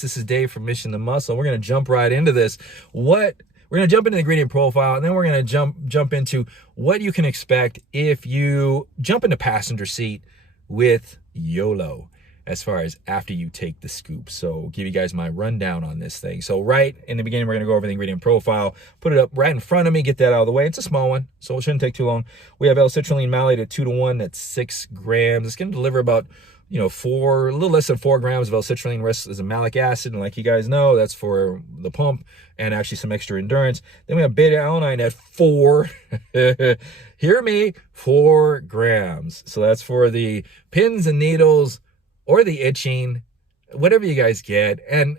This is Dave from Mission to Muscle. We're going to jump right into this. We're going to jump into the ingredient profile, and then we're going to jump into what you can expect if you jump into passenger seat with YOLO, as far as after you take the scoop. So give you guys my rundown on this thing. So right in the beginning, we're going to go over the ingredient profile, put it up right in front of me, get that out of the way. It's a small one, so it shouldn't take too long. We have L-citrulline malate at 2:1. That's 6 grams. It's going to deliver about, a little less than 4 grams of L-citrulline. Rest is a malic acid, and like you guys know, that's for the pump and actually some extra endurance. Then we have beta-alanine at 4. Hear me, 4 grams. So that's for the pins and needles, or the itching, whatever you guys get. And,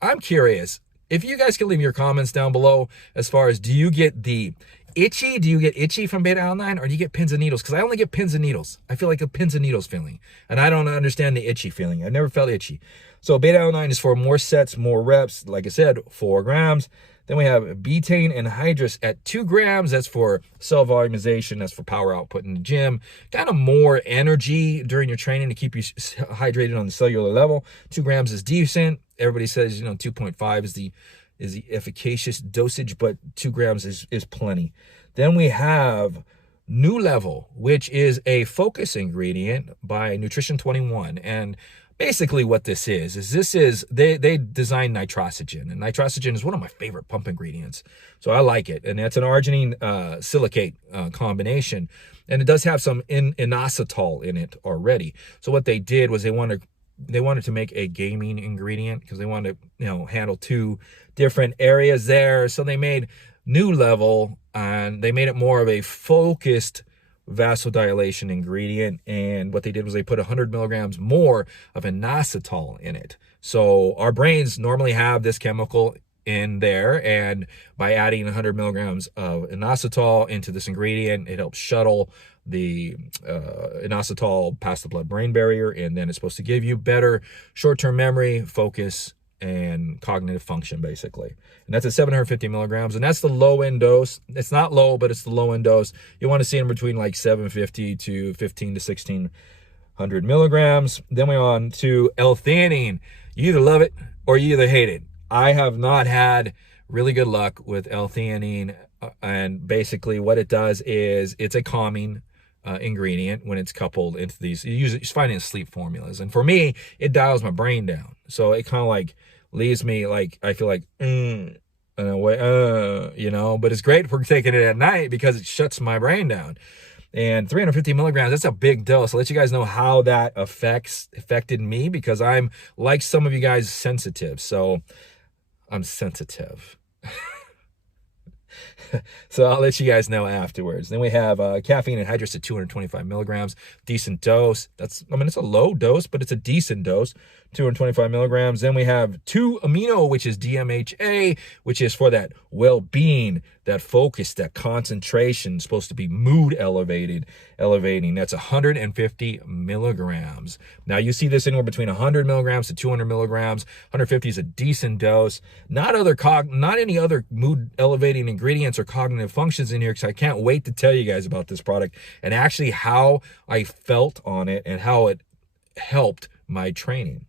I'm curious, if you guys can leave your comments down below as far as, do you get the itchy? Do you get itchy from beta-alanine, or do you get pins and needles? Because I only get pins and needles. I feel like a pins and needles feeling, and I don't understand the itchy feeling. I've never felt itchy. So beta-alanine is for more sets, more reps. Like I said, 4 grams. Then we have betaine anhydrous at 2 grams. That's for cell volumization. That's for power output in the gym. Kind of more energy during your training to keep you hydrated on the cellular level. 2 grams is decent. Everybody says, 2.5 is the efficacious dosage, but 2 grams is plenty. Then we have New Level, which is a focus ingredient by Nutrition 21. And basically what this is they designed nitrogen, and nitrogen is one of my favorite pump ingredients. So I like it. And that's an arginine silicate combination. And it does have some inositol in it already. So what they did was they wanted to make a gaming ingredient, because they wanted to, handle 2 different areas there. So they made New Level, and they made it more of a focused vasodilation ingredient. And what they did was they put 100 milligrams more of inositol in it. So our brains normally have this chemical in there, and by adding 100 milligrams of inositol into this ingredient, it helps shuttle the inositol past the blood-brain barrier, and then it's supposed to give you better short-term memory, focus, and cognitive function, basically. And that's at 750 milligrams, and that's the low-end dose. It's not low, but it's the low-end dose. You want to see in between like 750 to 15 to 1600 milligrams. Then we're on to L-Theanine. You either love it or you either hate it. I have not had really good luck with L-Theanine, and basically what it does is it's a calming ingredient when it's coupled into these. You find it in sleep formulas, and for me, it dials my brain down. So it kind of like leaves me like, I feel like, in a way, but it's great for taking it at night because it shuts my brain down. And 350 milligrams, that's a big dose. I'll let you guys know how that affected me, because I'm, like some of you guys, sensitive. So I'm sensitive. So I'll let you guys know afterwards. Then we have caffeine anhydrous at 225 milligrams, decent dose. It's a low dose, but it's a decent dose, 225 milligrams. Then we have 2-amino, which is DMHA, which is for that well-being, that focus, that concentration, supposed to be mood elevating. That's 150 milligrams. Now you see this anywhere between 100 milligrams to 200 milligrams. 150 is a decent dose. Not any other mood elevating ingredients or cognitive functions in here, because I can't wait to tell you guys about this product and actually how I felt on it and how it helped my training.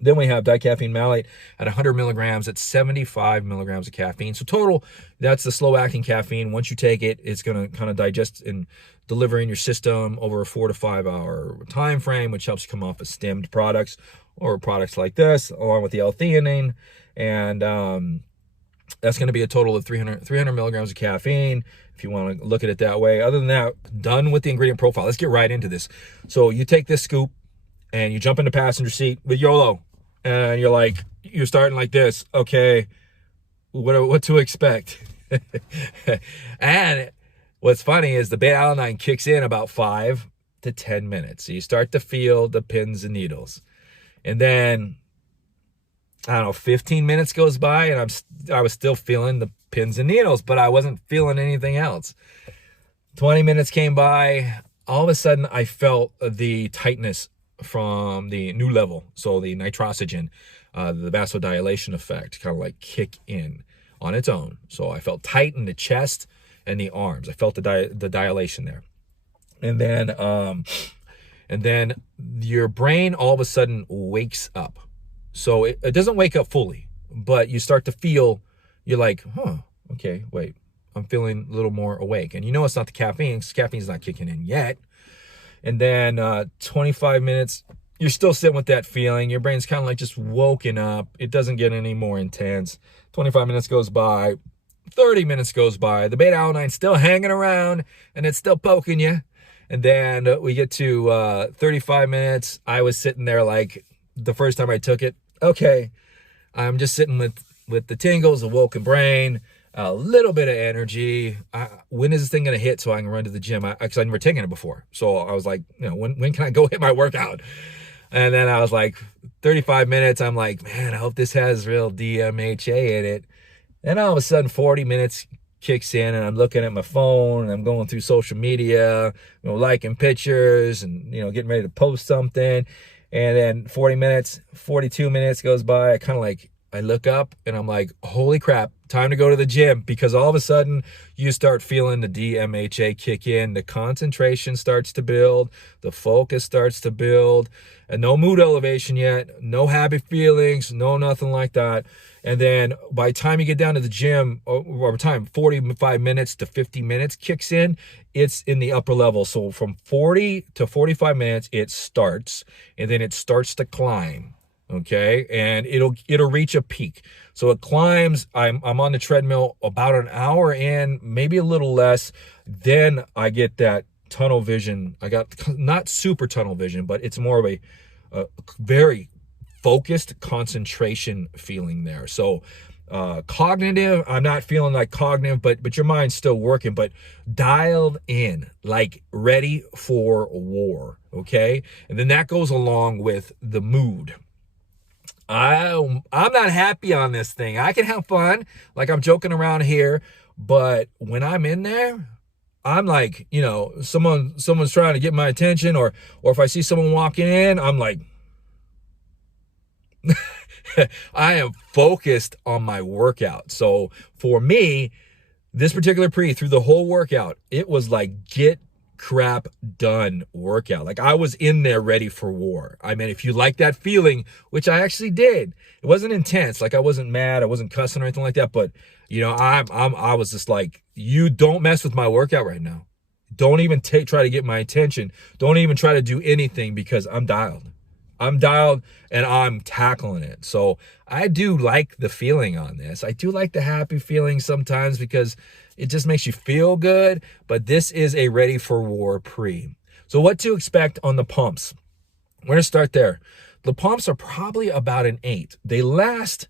Then we have dicaffeine malate at 100 milligrams at 75 milligrams of caffeine. So total, that's the slow-acting caffeine. Once you take it, it's going to kind of digest and deliver in your system over a 4 to 5 hour time frame, which helps you come off of stemmed products or products like this, along with the L-Theanine. And that's going to be a total of 300 milligrams of caffeine, if you want to look at it that way. Other than that, done with the ingredient profile. Let's get right into this. So you take this scoop and you jump into passenger seat with YOLO, and you're starting like this. Okay, what to expect? And what's funny is the beta-alanine kicks in about 5 to 10 minutes. So you start to feel the pins and needles. And then, 15 minutes goes by, and I was still feeling the pins and needles, but I wasn't feeling anything else. 20 minutes came by. All of a sudden, I felt the tightness from the New Level. So the nitrogen, the vasodilation effect kind of like kick in on its own. So I felt tight in the chest and the arms. I felt the dilation there. And then your brain all of a sudden wakes up. So it doesn't wake up fully, but you start to feel, you're like, huh, okay, wait, I'm feeling a little more awake. And you know it's not the caffeine, because caffeine's not kicking in yet. And then 25 minutes, you're still sitting with that feeling. Your brain's kind of like just woken up. It doesn't get any more intense. 25 minutes goes by. 30 minutes goes by. The beta-alanine's still hanging around, and it's still poking you. And then we get to 35 minutes. I was sitting there like the first time I took it. Okay, I'm just sitting with the tingles, a woken brain, a little bit of energy. When is this thing going to hit so I can run to the gym? Because I've never taken it before. So I was like, you know, when can I go hit my workout? And then I was like, 35 minutes. I'm like, man, I hope this has real DMHA in it. Then all of a sudden, 40 minutes kicks in, and I'm looking at my phone, and I'm going through social media, you know, liking pictures, and, you know, getting ready to post something. And then 40 minutes, 42 minutes goes by. I kind of like, I look up, and I'm like, holy crap, time to go to the gym, because all of a sudden you start feeling the DMHA kick in. The concentration starts to build, the focus starts to build, and no mood elevation yet, no happy feelings, no nothing like that. And then by the time you get down to the gym, over time, 45 minutes to 50 minutes kicks in, it's in the upper level. So from 40 to 45 minutes, it starts, and then it starts to climb. Okay, and it'll reach a peak. So it climbs. I'm on the treadmill about an hour in, maybe a little less. Then I get that tunnel vision. I got not super tunnel vision, but it's more of a very focused concentration feeling there. So cognitive, I'm not feeling like cognitive, but your mind's still working, but dialed in, like ready for war. Okay, and then that goes along with the mood. I'm not happy on this thing. I can have fun, like I'm joking around here, but when I'm in there, I'm like, you know, someone's trying to get my attention, or if I see someone walking in, I'm like, I am focused on my workout. So for me, this particular pre, through the whole workout, it was like get crap done workout. Like I was in there ready for war. I mean, if you like that feeling, which I actually did, it wasn't intense. Like I wasn't mad, I wasn't cussing or anything like that. But you know, I was just like, you don't mess with my workout right now. Don't even try to get my attention. Don't even try to do anything, because I'm dialed. I'm dialed and I'm tackling it. So I do like the feeling on this. I do like the happy feeling sometimes, because it just makes you feel good. But this is a ready for war pre. So what to expect on the pumps? We're going to start there. The pumps are probably about an 8. They last,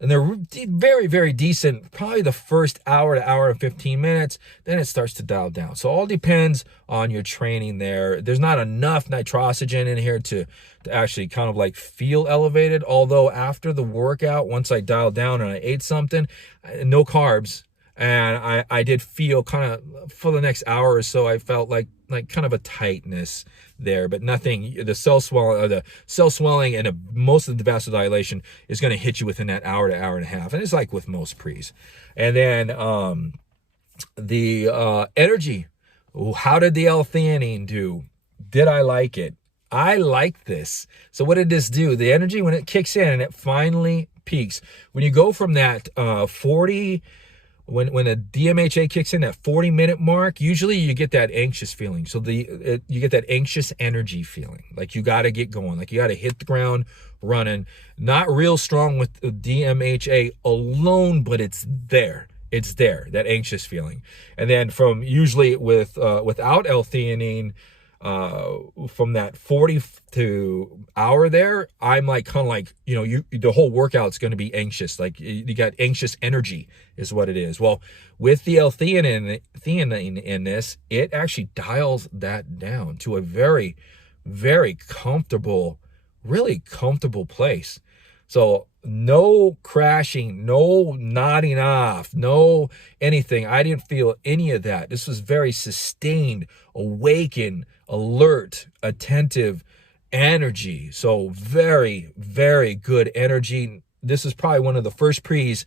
and they're very, very decent, probably the first hour to hour and 15 minutes. Then it starts to dial down. So it all depends on your training there. There's not enough nitrogen in here to actually kind of like feel elevated. Although after the workout, once I dialed down and I ate something, no carbs, and I did feel kind of, for the next hour or so, I felt like kind of a tightness there, but nothing. The cell swelling and most of the vasodilation is going to hit you within that hour to hour and a half, and it's like with most pre's. And then the energy. How did the L-Theanine do? Did I like it? I like this. So what did this do? The energy, when it kicks in and it finally peaks, when you go from that 40. When a DMHA kicks in, that 40-minute mark, usually you get that anxious feeling. So you get that anxious energy feeling, like you got to get going, like you got to hit the ground running. Not real strong with the DMHA alone, but it's there. It's there, that anxious feeling. And then from usually without L-Theanine, from that 40 to hour there, I'm like kind of like, you know, the whole workout's going to be anxious. Like you got anxious energy is what it is. Well, with the L-Theanine in this, it actually dials that down to a very, very comfortable, really comfortable place. So no crashing, no nodding off, no anything. I didn't feel any of that. This was very sustained, awakened, alert, attentive energy. So very, very good energy. This is probably one of the first pre's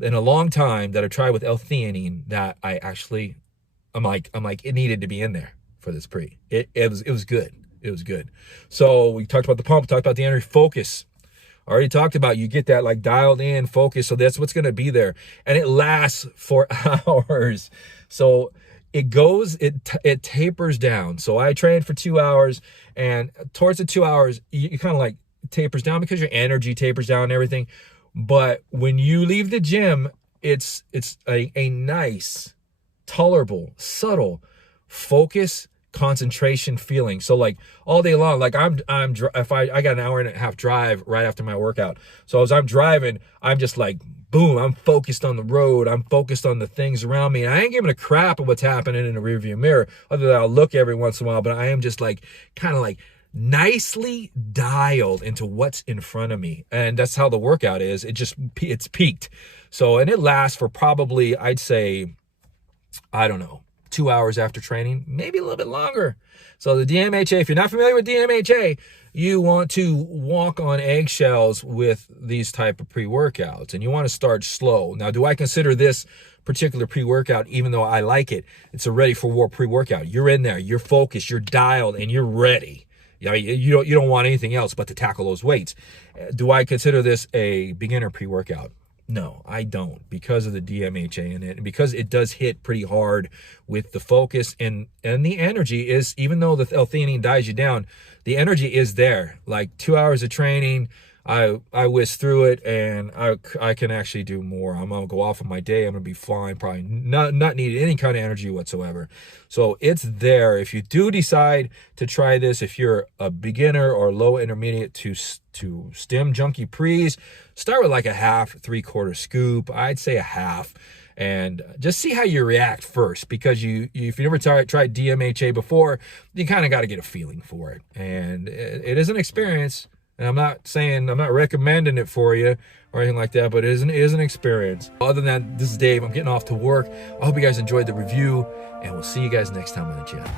in a long time that I tried with L-Theanine that I actually, I'm like, it needed to be in there for this pre. It was good. It was good. So we talked about the pump, talked about the energy focus. I already talked about you get that like dialed in focus. So that's what's going to be there. And it lasts for hours. So it tapers down. So I trained for 2 hours, and towards the 2 hours, you kind of like tapers down because your energy tapers down and everything. But when you leave the gym, it's a nice, tolerable, subtle focus, concentration feeling. So like all day long, like I got an hour and a half drive right after my workout. So as I'm driving, I'm just like, boom, I'm focused on the road. I'm focused on the things around me. And I ain't giving a crap of what's happening in the rearview mirror, other than I'll look every once in a while, but I am just like, kind of like nicely dialed into what's in front of me. And that's how the workout is. It's peaked. So, and it lasts for probably, I'd say, I don't know, 2 hours after training, maybe a little bit longer. So the DMHA, if you're not familiar with DMHA, you want to walk on eggshells with these type of pre-workouts, and you want to start slow. Now, do I consider this particular pre-workout, even though I like it, it's a ready for war pre-workout? You're in there, you're focused, you're dialed, and you're ready. You don't want anything else but to tackle those weights. Do I consider this a beginner pre-workout? No, I don't, because of the DMHA in it, and because it does hit pretty hard with the focus, and the energy is, even though the L-Theanine dies you down, the energy is there. Like 2 hours of training, I whiz through it, and I can actually do more. I'm gonna go off of my day. I'm gonna be flying, probably not needing any kind of energy whatsoever. So it's there. If you do decide to try this, if you're a beginner or low intermediate to stim junkie pre's, start with like a half, 3/4 scoop. I'd say a half, and just see how you react first, because if you never tried DMHA before, you kind of got to get a feeling for it. And it is an experience. And I'm not recommending it for you or anything like that, but it is an experience. Other than that, this is Dave. I'm getting off to work. I hope you guys enjoyed the review, and we'll see you guys next time on the channel.